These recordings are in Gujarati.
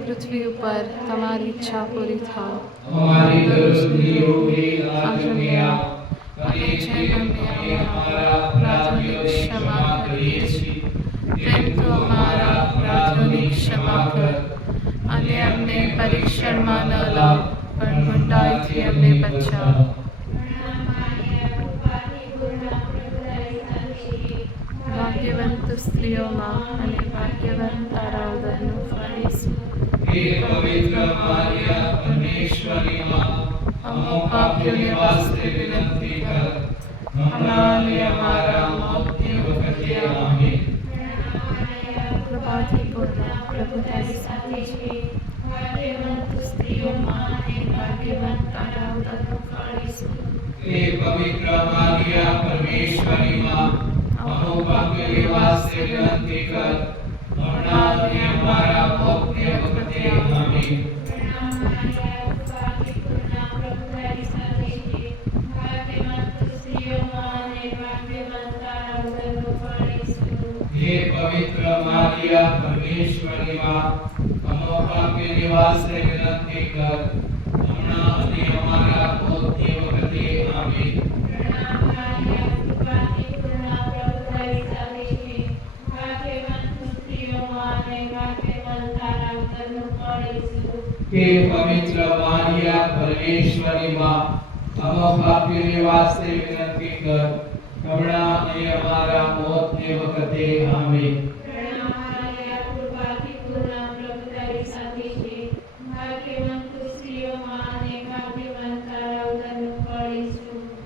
પૃથ્વી ઉપર તમારી ઈચ્છા પૂરી થાવ. અમારી દરરોજની આજની આપ અને જેમ અમે અમારા અપરાધોની ક્ષમા કરીએ છીએ તેમ તું અમારા અપરાધોની ક્ષમા કર અને અમને પરીક્ષણમાં ન લાવ પણ બુરાઈથી અમને બચાવ. ભાગ્યવંત સ્ત્રીઓમાં અને ભાગ્યવંત તારા ઉદરનું ફળ ઈસુ. હે પવિત્ર મારિયા, પરમેશ્વરની માં, અમો પાપીઓને વાસ્તે વિનંતી કર, હમણાં અને અમારા મોતની વખતે આમીન. કૃપાથી પૂર્ણ, પ્રભુ તારી સાથે છે. ભાગ્યવંત સ્ત્રીઓમાં અને ભાગ્યવંત તારા ઉદરનું ફળ ઈસુ. હે પવિત્ર મારિયા, પરમેશ્વરની માં, અમો પાપીઓને વાસ્તે વિનંતી કર, હમણાં અને અમારા મોતની વખતે આમીન. હે પવિત્ર મારિયા, પરમેશ્વરની માં, અમો પાપીઓને વાસ્તે વિનંતી કર, હમણાં અને અમારા મોતની વખતે આમીન. હે પવિત્ર મારિયા, પરમેશ્વરની માં, અમો પાપીઓને વાસ્તે વિનંતી કર, હમણાં અને અમારા મોતની વખતે આમીન.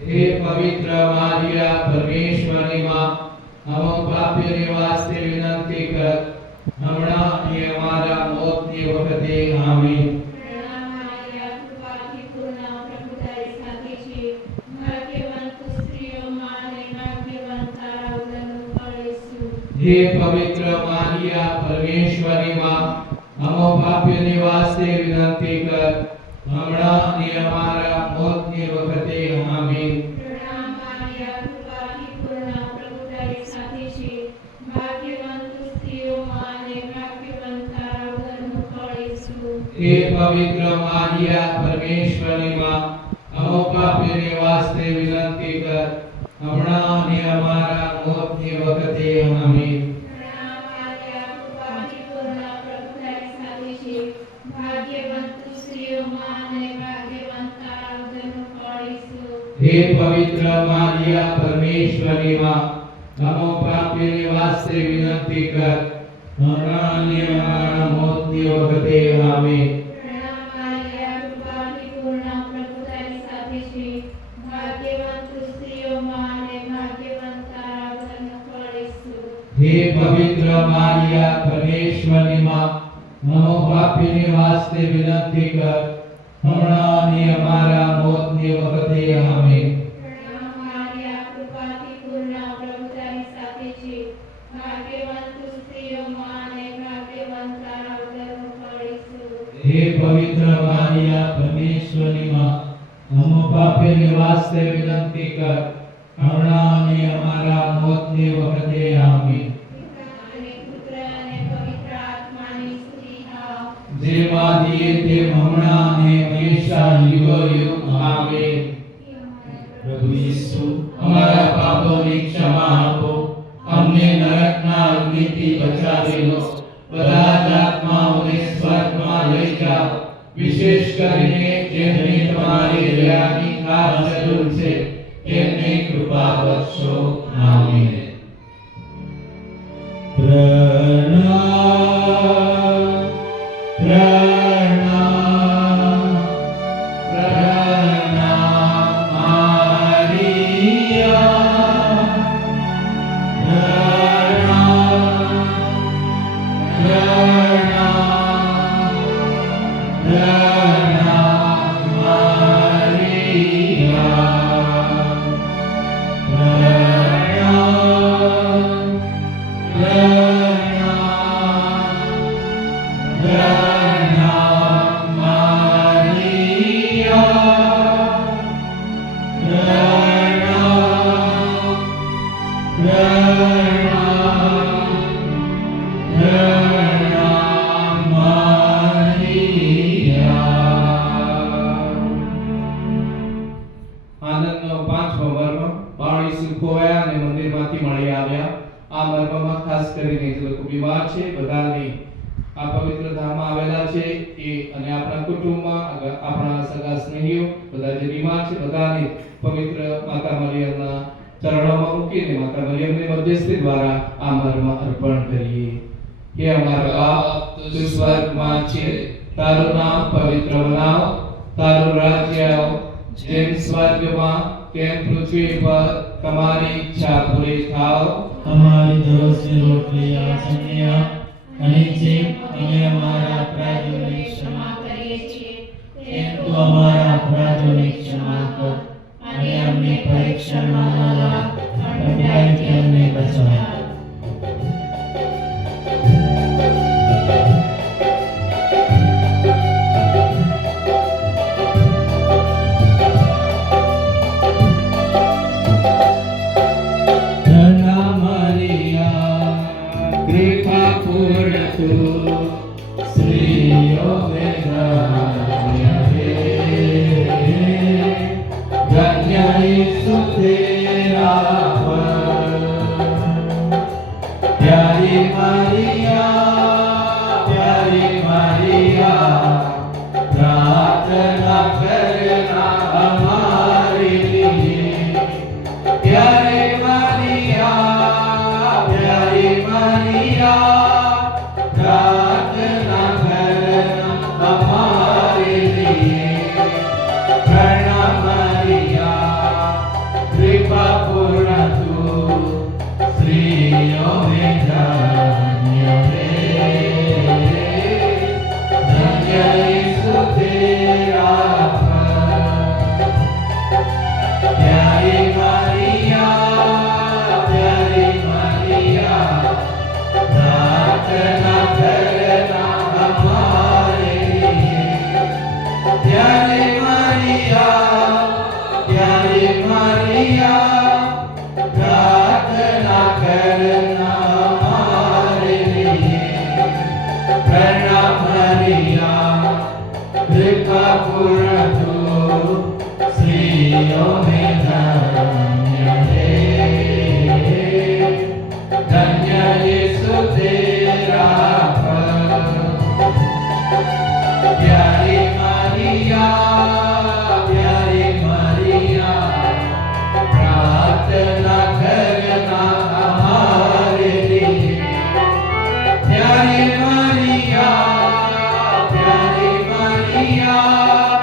હે પવિત્ર મારિયા, પરમેશ્વરની માં, અમો પાપીઓને વાસ્તે વિનંતી કર, હમણાં અને અમારા મોતની વખતે આમીન. હે પવિત્ર મારિયા, પરમેશ્વરની માં, અમો પાપીઓને વાસ્તે વિનંતી કર, હમણાં અને અમારા મોતની વખતે આમીન. હે પવિત્ર મારિયા, પરમેશ્વરની માં, અમો પાપીઓને વાસ્તે વિનંતી કર, હમણાં અને અમારા મોતની વખતે આમીન. હે પવિત્ર મારિયા, પરમેશ્વરની માં, અમો પાપીઓને વાસ્તે વિનંતી કર, હમણાં અને અમારા મોતની વખતે આમીન. હે પવિત્ર મારિયા, પરમેશ્વરની માં, અમો પાપીઓને વાસ્તે વિનંતી કર, હમણાં અને અમારા મોતની વખતે આમીન. હે પવિત્ર મારિયા, પરમેશ્વરની માં, અમો પાપીઓને વાસ્તે વિનંતી કર, હમણાં અને અમારા મોતની વખતે આમીન. જેમાંથી તે હમણાં અને હંમેશા યુગોયુગ આમેન. પ્રભુ ઈસુ અમારા પાપોની ક્ષમા આપો, અમને નરકના અગ્નિથી બચાવી લો, બધા જ આત્માઓને સ્વર્ગમાં લઈ જાઓ, વિશેષ કરીને જેમને તમારી દયાની ખાસ જરૂર છે તેમને કૃપા બક્ષો. આમેન. પ્રણામ પ્રણામ પ્રણામ મારિયા, પ્રણામ પ્રણામ પ્રણામ મારિયા, પ્રણામ પ્રણામ મારિયા, પ્રણામ પ્રણામ મારિયા. આનંદનો પાંચમો મર્મ, બાળ ઈસુ ખોવાયા અને મંદિરમાંથી મળી આવ્યા. આ મર્મમાં ખાસ કરીને જે લોકો બીમાર છે બધાને આ પવિત્ર ધામમાં આવેલા છે એ અને આપણા કુટુંબમાં આપણા સગા સ્નેહીઓ બધા જે બીમાર છે બધાને પવિત્ર માતા મરિયમના ચરણોમાં મૂકીને માતા મરિયમની મધ્યસ્થી દ્વારા આ મર્મ અર્પણ કરીએ. કે અમારા બાપ તું સ્વર્ગમાં છે, તારું નામ પવિત્ર બનાવ, તારું રાજ્ય આવો, જેમ સ્વર્ગમાં તેમ પૃથ્વી પર તમારી ઈચ્છા પૂરી થાવ. અમારી દરરોજની રોટલી આજે આપ, અને જેમ અમે અમારા અપરાધોની ક્ષમા કરીએ છીએ તેમ તું અમારા અપરાધોની ક્ષમા કર, અને અમને પરીક્ષામાં ન લાવ, પણ બુરાઈથી અમને બચાવ. કૃપા પૂર્ણ તું, સ્ત્રીઓને ધન્ય હે, ધન્ય ઈસુ તેરા પર. પ્યારી મારિયા, પ્યારી મારિયા, પ્રાર્થના કરના અમારી લીએ. પ્યારી મારિયા, પ્યારી મારિયા, પ્રાર્થના કરના અમારી લીએ. પ્રણામ મારિયા, કૃપા પૂર્ણ તું, સ્ત્રીઓને ધન્ય હે, ધન્ય ઈસુ તેરા પર. પ્યારી મારિયા, પ્યારી મારિયા, પ્રાર્થના કરના અમારે લીએ. પ્યારી મારિયા, પ્યારી મારિયા, પ્રાર્થના કરના અમારે લીએ. પ્રણામ મારિયા, કૃપા પૂર્ણ તું, સ્ત્રીઓને ધન્ય હે, ધન્ય ઈસુ તેરા પર. પ્યારી મારિયા, પ્યારી મારિયા, પ્રાર્થના કરના અમારે લીએ. પ્યારી મારિયા, પ્યારી મારિયા,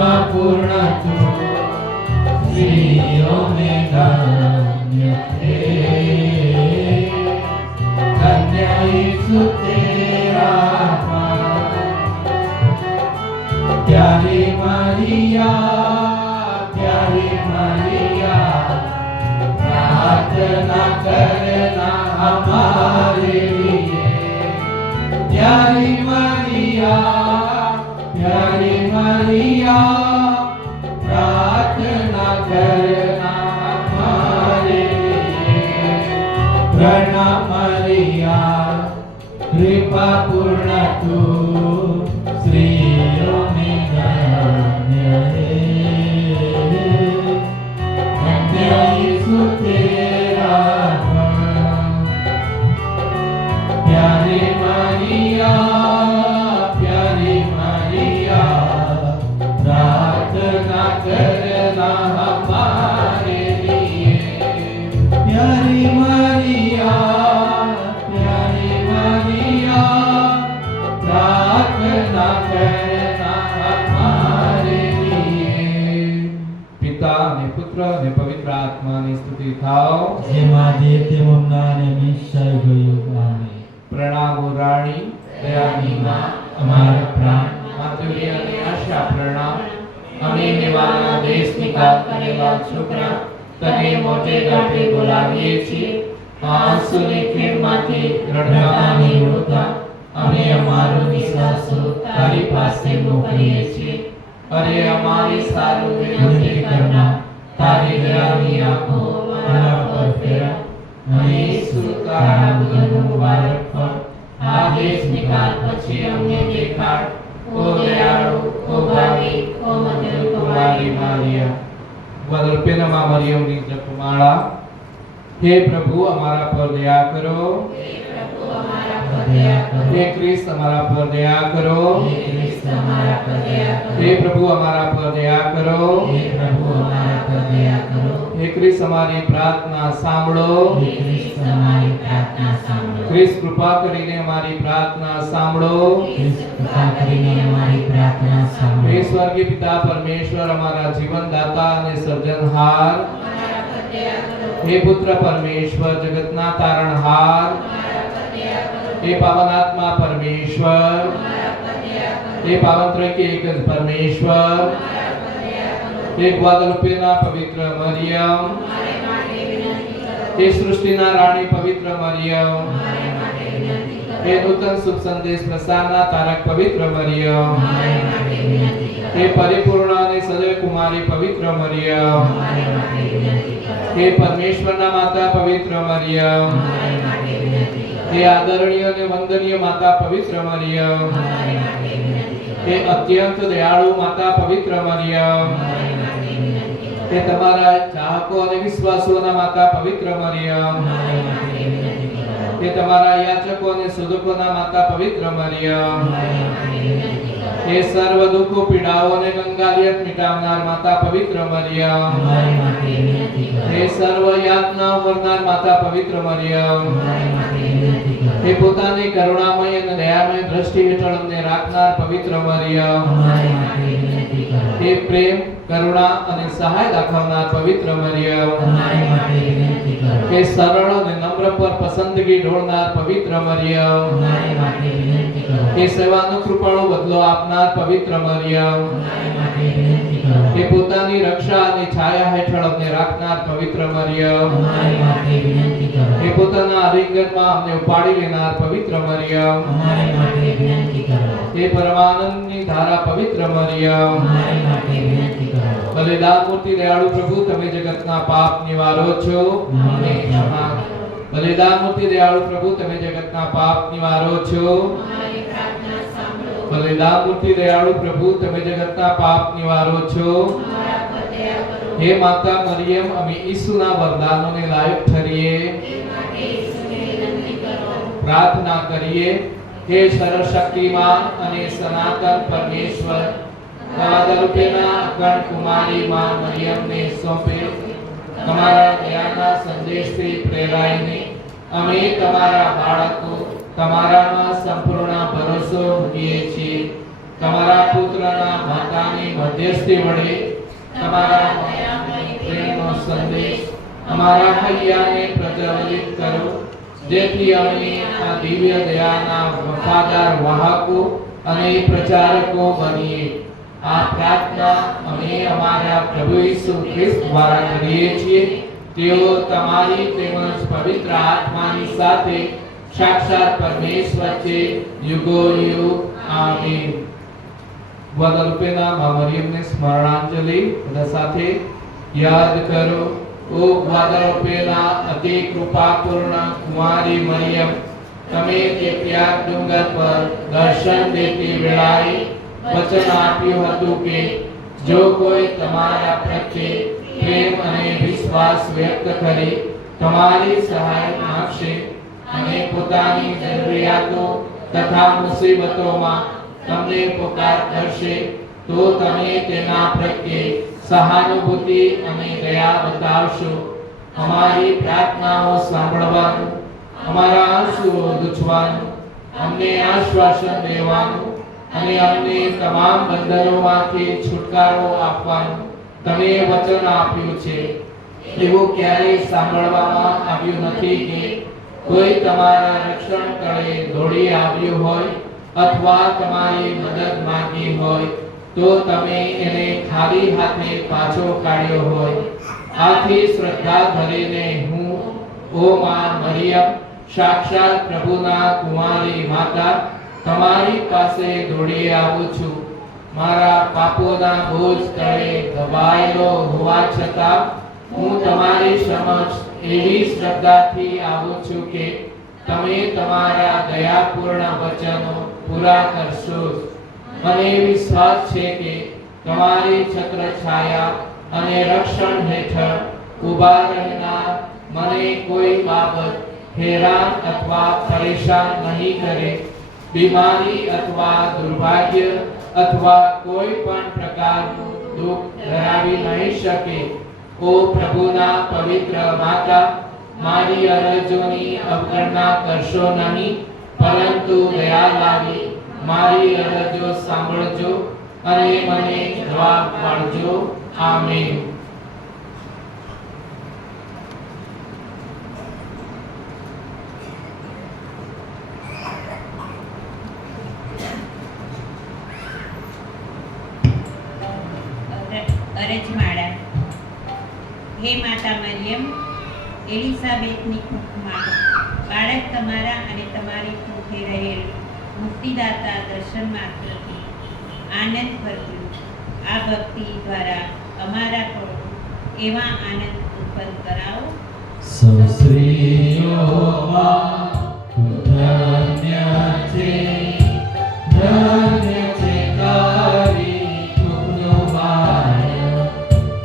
કૃપા પૂર્ણ તું સ્ત્રીઓને ધન્ય છે ધન્ય ઈસુ તેરા प्यारे मरिया प्रार्थना करना हमारे लिए प्यारी मरिया प्रार्थना करना हमारे लिए प्रणाम मरिया कृपा पूर्ण तू स्त्रियों में धन्य है ईसु तेरा प्यारे मरिया प्रार्थना करना हमारे लिए प्यारी मरिया प्रार्थना करना हमारे लिए पिता ने पुत्र ने पवित्र आत्मा ની સ્તુતિ થાઓ જેમાં દેવ તેમાં ને નિશ્ચય ગયું આમે પ્રણામો રાણી દયાની માં અમારા પ્રાણ માધુર્ય અને આશા પ્રણામ અમે નિવાના દેશ નિકાલ કરેલા છોકરા તને મોટે ગાંઠે બોલાવીએ છીએ આંસુની ખીણમાંથી રડતાની રોતા અમે અમારો નિશ્વાસો તારી પાસે મોકલીએ છીએ અરે અમારી સારું વિનંતી કરનાર તારી દયાની આંખો અમારા પર ફેરવ અને ઈસુ તારા ઉદરનું મુબારક ફળ આ દેશ નિકાલ પછી અમને દેખાડ ઓ દયાળુ ઓ ભાવી ઓ મધુર કુમારી મારિયા વદલ્પેનમાં મરિયમની જપમાળા હે પ્રભુ અમારા પર દયા કરો हे क्रिस्त हमारा पर दया करो हे प्रभु हमारा पर दया करो हे क्रिस्त हमारी प्रार्थना सांभळो क्रिस्त कृपा કરીને અમારી પ્રાર્થના સાંભળો हे स्वर्गीय पिता परमेश्वर हमारा जीवन दाता અને સર્જનહાર हे पुत्र परमेश्वर जगतना तारणहार हे पावनात्मा परमेश्वर हे पावन त्रैके एक परमेश्वर हे ग्वादलुपेना पवित्र मरियम हे सृष्टिना राणी पवित्र मरियम हे नूतन शुभ संदेश प्रसारना तारक पवित्र मरियम हे परिपूर्ण અને સદૈવ कुमारी पवित्र मरियम हे परमेश्वरना माता पवित्र मरियम हे आदरणीय અને વંદનીય માતા પવિત્ર મરિયમ हे અત્યંત દયાળુ માતા પવિત્ર મરિયમ हे તમારા ચાહકો અને વિશ્વાસોના માતા પવિત્ર મરિયમ हे તમારા યાચકો અને શોધકોના માતા પવિત્ર મરિયમ हे सर्व दुखो पीड़ाओं અને ગંગાલિયત મિટાવનાર માતા પવિત્ર મરિયમ हे सर्व યાતના વરનાર માતા પવિત્ર મરિયમ हे પોતાની કરુણામય અને દયામય દ્રષ્ટિ હેઠળ અમને રાખનાર પવિત્ર મરિયમ हे પ્રેમ કરુણા અને સહાય દાખવનાર પવિત્ર મરિયમ हे સરળ અને નમ્ર પર પસંદગી ઢોળનાર પવિત્ર મરિયમ हे સેવાનો કૃપાળુ બદલો આપનાર પવિત્ર મરિયમ हे પોતાની રક્ષા અને છાયા હેઠળ અમને રાખનાર પવિત્ર મરિયમ हे પોતાના આલિંગનમાં અમને ઉપાડી લેનાર પવિત્ર મરિયમ हे પરમાનંદની ધારા પવિત્ર મરિયમ બલિદાન મૂર્તિ દયાળુ પ્રભુ તમે જગતના પાપ નિવારો છો બલિદાન મૂર્તિ દયાળુ પ્રભુ તમે જગતના પાપ નિવારો છો બલિદાન મૂર્તિ દયાળુ પ્રભુ તમે જગતના પાપ નિવારો છો हे माता मरियम અમે ઈસુના વરદાનોને લાયક ઠરીએ प्रार्थना करिए हे सर्वशक्तिमान અને સનાતન પરમેશ્વર ગ્વાદલુપેના અગણ કુમારી માં મરિયમને સોંપે તમારા દયાના સંદેશથી પ્રેરાઈને અમે તમારા બાળકો તમારામાં સંપૂર્ણ ભરોસો મૂકીએ છીએ તમારા પુત્રના માતાની મધ્યસ્થી વડે તમારા દયામય પ્રેમનો સંદેશ અમારા હૈયાને પ્રજ્વલિત કરો, જેથી અમે આ દિવ્ય દયાના વફાદાર વાહકો અને પ્રચારકો બનીએ. આ પ્રાર્થના અમે અમારા પ્રભુ ઈસુ ખ્રિસ્ત દ્વારા કરીએ છીએ. તેઓ તમારી તેમજ પવિત્ર આત્માની સાથે સાક્ષાત પરમેશ્વર છે, યુગોયુગ. આમીન. ગ્વાદાલુપેના મા મરિયમને સ્મરણાંજલિ બધા સાથે યાદ કરો. ઓ ગ્વાદાલુપેના અતિ કૃપાપૂર્ણ કુંવારી મરિયમ, તમે તે ત્યાગ ડુંગર પર દર્શન દેતી વેળાએ વચન આપ્યું હતું કે જો કોઈ તમારા પ્રત્યે પ્રેમ અને વિશ્વાસ વ્યક્ત કરી તમારી સહાય માંગશે અને પોતાની જરૂરિયાતો તથા મુસીબતોમાં તમને પુકાર કરશે, તો તમે તેના પ્રત્યે સહાનુભૂતિ અને દયા બતાવશો. અમારી પ્રાર્થનાઓ સાંભળવાનું, અમારા આંસુઓ લૂછવાનું, અમને આશ્વાસન દેવાનું અને અમને તમામ બંધનોમાંથી છુટકારો આપવાનું તમે વચન આપ્યું છે. એવું ક્યારેય સાંભળવામાં આવ્યું નથી કે કોઈ તમારા રક્ષણ તળે દોડી આવ્યું હોય અથવા તમારી મદદ માંગી હોય તો તમે એને ખાલી હાથે પાછો કાઢ્યો હોય. આથી શ્રદ્ધા ધરીને હું, ઓ માં મરિયમ, સાક્ષાત પ્રભુના કુમારી માતા, તમારી પાસે દોડી આવું છું. મારા પાપોના બોજ તળે દબાયેલો હોવા છતાં હું તમારી સમક્ષ એવી શ્રદ્ધાથી આવું છું કે તમે તમારા દયાપૂર્ણ વચનો પૂરા કરશો. મને વિશ્વાસ છે કે તમારી છત્રછાયા અને રક્ષણ હેઠળ ઊભા રહેનાર મને કોઈ બાબત હેરાન અથવા પરેશાન નહીં કરે. બીમારી અથવા દુર્ભાગ્ય અથવા કોઈ પણ પ્રકારનું દુઃખ ધરાવી નહીં શકે. ઓ પ્રભુના પવિત્ર માતા, મારી અરજોની અવગણના કરશો નહીં, પરંતુ દયા લાવી મારી અરજો સાંભળજો અને મને જવાબ આપજો. આમીન. અરજમાળા. હે માતા મરિયમ, એલિઝાબેથની કુખમાં બાળક તમારા અને તમારી કુખે રહેલ મુક્તિદાતા દર્શન માત્રથી આનંદ ભરજો. આ ભક્તિ દ્વારા અમારા પર એવા આનંદ ઉત્પન્ન કરાવો. સૌ સ્ત્રીઓમાં તું ધન્ય છે, ધન્ય છે તારી કુખનું બાળ.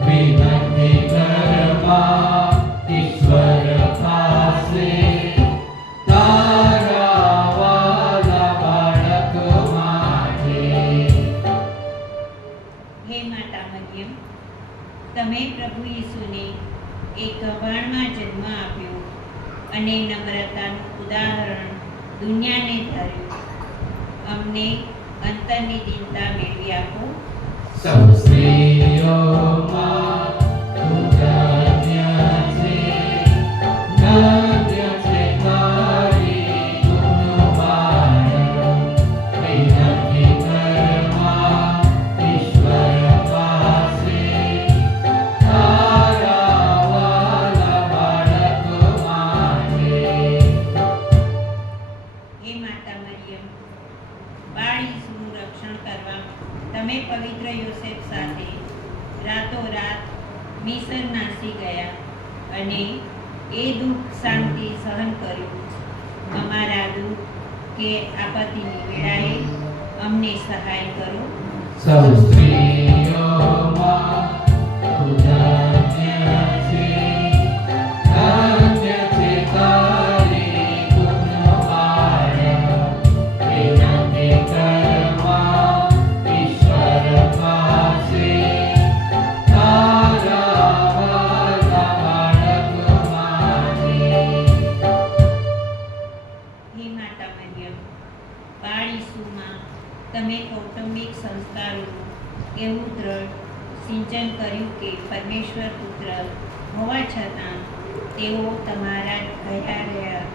વિનંતી કરમાં ઈશ્વર પાસે તારા વાલા બાળક માટે. હે માતા મરિયમ, તમે પ્રભુ ઈસુને એક ગભાણમાં જન્મ આપ્યો અને નમ્રતાનું ઉદાહરણ દુનિયાને ધર્યું. અમને અંતરની દીનતા મેળવી આપો. સૌ સ્ત્રીઓમાં તું ધન્ય છે, ધન્ય છે તારી કુખનું બાળ. વિનંતી કરમાં ઈશ્વર પાસે તારા વાલા બાળક માટે. હે માતા મરિયમ, બાળ ઈસુનું રક્ષણ કરવા તમે પવિત્ર યોસેફ સાથે રાતોરાત મિસર નાસી ગયા અને એ દુઃખ શાંતિ સહન કર્યું. અમારા દુઃખ કે આપત્તિની વેળાએ અમને સહાય કરો. સૌ સ્ત્રીઓમાં તું ધન્ય છે, ધન્ય છે તારી કુખનું બાળ. વિનંતી કરમાં ઈશ્વર પાસે તારા વાલા બાળક માટે. હે માતા મરિયમ, બાળ ઈસુમાં તમે કૌટુંબિક સંસ્કારોનું એવું દ્રઢ સિંચન કર્યું કે પરમેશ્વર પુત્ર હોવા છતાં તેઓ તમારા ગયા રહ્યા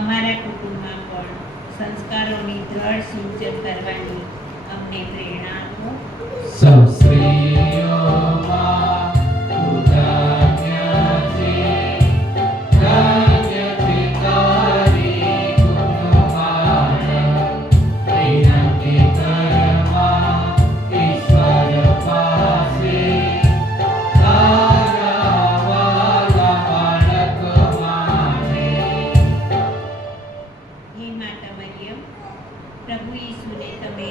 અમારા કુટુંબમાં પણ સંસ્કારોની દ્રઢ સિંચન કરવાની અમને પ્રેરણા આપો. સૌ સ્ત્રીઓમાં તું ધન્ય છે, ધન્ય છે તારી ગુણવાન. વિનંતી કરમાં ઈશ્વર પાસે, તારા વાલા બાળક માટે. હે માતા મરિયમ, પ્રભુ ઈસુને તમે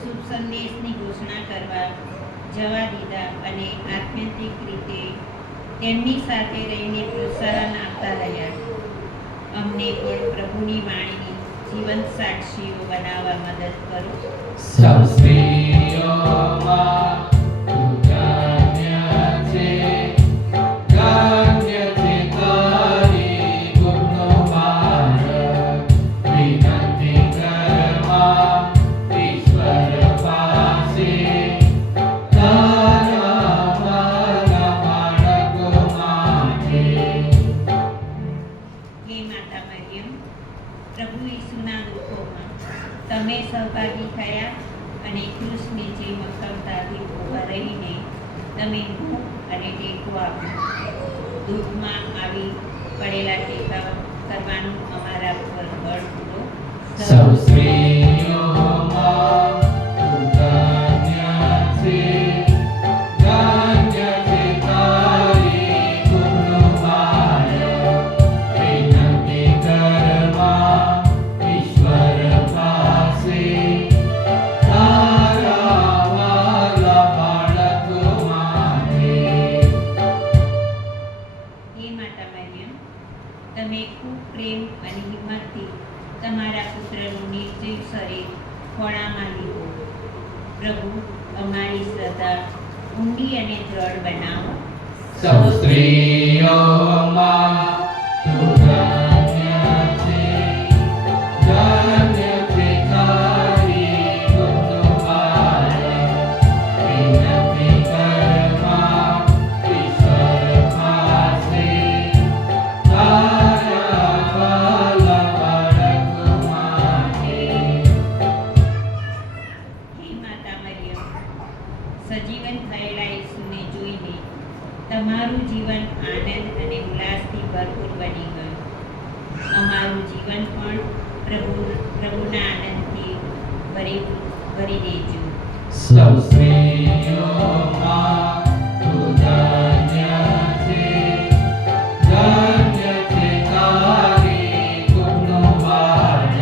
શુભ સંદેશની ઘોષણા કરવા જવા દીધા અને આત્યંતિક રીતે તેમની સાથે રહીને પ્રોત્સાહન આપતા રહ્યા. અમને પણ પ્રભુની વાણીની જીવંત સાક્ષીઓ બનાવવા મદદ કરો. સૌ સ્ત્રીઓમાં તું ધન્ય છે, ધન્ય છે તારી ગુણવાન. વિનંતી કરમાં ઈશ્વર પાસે, તારા વાલા બાળક માટે. હે માતા મરિયમ, પ્રભુ ઈસુના દુઃખોમાં તમે સહભાગી થયા અને ક્રૂસ નીચે મક્કમતાથી ઊભા રહીને તમે હૂંફ અને ટેકો આપ્યો. દુઃખમાં આવી પડેલા ટેકા કરવાનું અમારા પર બળ પૂરો. સૌ સ્ત્રીઓમાં તું ધન્ય છે, ધન્ય છે તારી ગુણવાન. વિનંતી કરમાં ઈશ્વર પાસે, તારા વાલા બાળક માટે. હે માતા મરિયમ, તમે ખૂબ પ્રેમ અને હિંમતથી તમારા પુત્રનું નિર્જીવ શરીર ખોળામાં લીધું. પ્રભુ, અમારી શ્રદ્ધા ઊંડી અને દ્રઢ બનાવો. સૌ સ્ત્રીઓમાં તું ધન્ય છે, ધન્ય છે તારી ગુણવાન. વિનંતી કરમાં ઈશ્વર પાસે, તારા વાલા બાળક માટે. હે માતા મરિયમ, સજીવન થયેલા ઈસુને જોઈને તમારું જીવન આનંદ અને ઉલ્લાસથી ભરપૂર બની ગયું. અમારું જીવન પણ પ્રભુના આનંદથી ભરી દેજો. સૌ સ્ત્રીઓમાં તું ધન્ય છે, ધન્ય છે તારી ગુણવાન.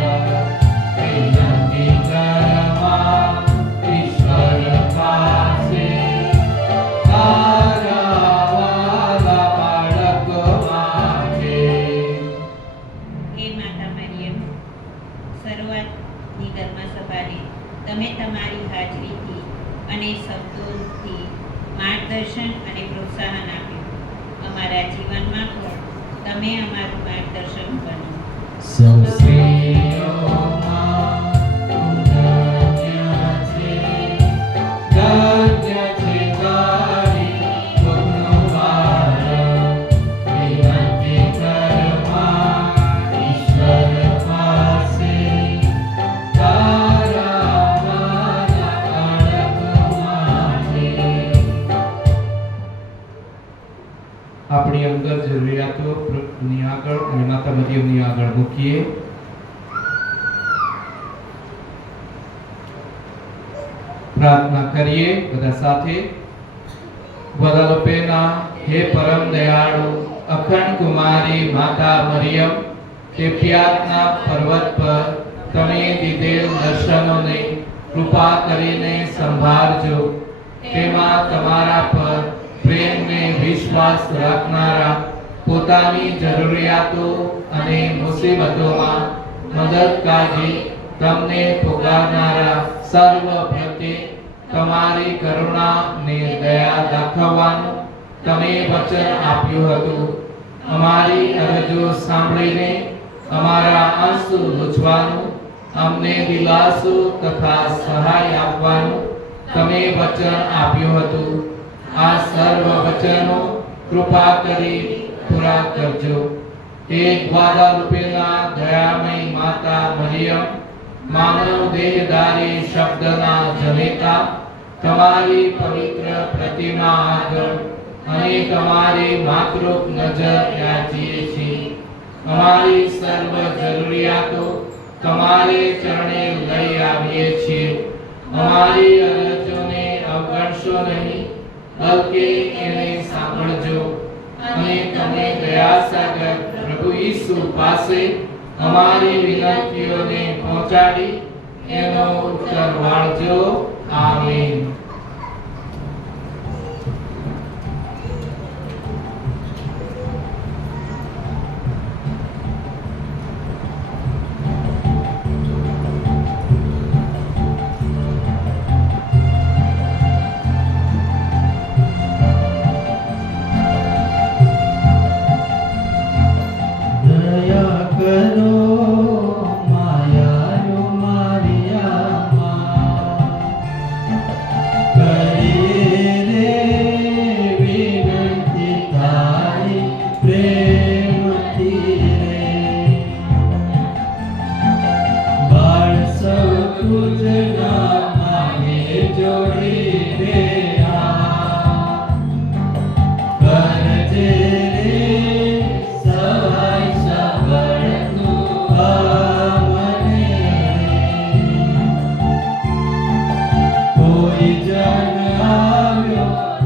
વિનંતી કરમાં ઈશ્વર પાસે, તારા વાલા બાળક માટે. હે માતા મરિયમ, શરૂઆતની ધર્મસભાને તમે તમારી હાજરીથી અને શબ્દોથી માર્ગદર્શન અને પ્રોત્સાહન આપ્યું. અમારા જીવનમાં પણ તમે અમારું માર્ગદર્શન બનો. સૌ સ્ત્રીઓમાં તું ધન્ય છે, ધન્ય છે તારી ગુણવાન. વિનંતી કરમાં ઈશ્વર પાસે, તારા વાલા બાળક માટે. આપણી અંગત જરૂરિયાતોની આગળ અને માતા મરિયમની આગળ મૂકીએ. પ્રાર્થના કરીએ બધા સાથે. વદાલોપેના હે પરમ દયાળુ અખંડ કુમારી માતા મરિયમ, તે પ્યારના પર્વત પર તમે દીધેલ દર્શનોને કૃપા કરીને સંભાળજો. તેમાં તમારા પર પ્રેમને વિશ્વાસ રાખનારા, પોતાની જરૂરિયાતો અને મુસીબતોમાં મદદગાજી તમને પુકારનારા સર્વ પ્રત્યે તમારી કરુણા ને દયા દાખવવાનું તમે વચન આપ્યું હતું. અમારી અરજો સાંભળીને અમારા આંસુ લૂછવાનું, અમને દિલાસો તથા સહાય આપવાનું તમે વચન આપ્યું હતું. આ સર્વ વચનો કૃપા કરી પૂરા કરજો. હે ગ્વાદાલુપેના દયામય માતા મરિયમ, માનવ દેહધારી શબ્દના જનેતા, તમારી પવિત્ર પ્રતિમા આગળ અને તમારી માતૃક નજર યાચીએ છીએ. અમારી સર્વ જરૂરિયાતો તમારે ચરણે લઈ આવીએ છીએ. અમારી અરજોને અવગણશો નહીં, બલકે એને સાંભળજો અને તમે દયાસાગર પ્રભુ ઈસુ પાસે અમારી વિનંતીઓને પહોંચાડી એનો ઉત્તર વાળજો. આમીન. દયા કરો માયાનો મારિયામાં, કરીએ રે વિનંતી તારી પ્રેમથી રે. બાળ સૌ તુજના માગે જોડી રે આ, કરજે રે સહાય સબળનું અમને રે. કોઈ જન આવ્યો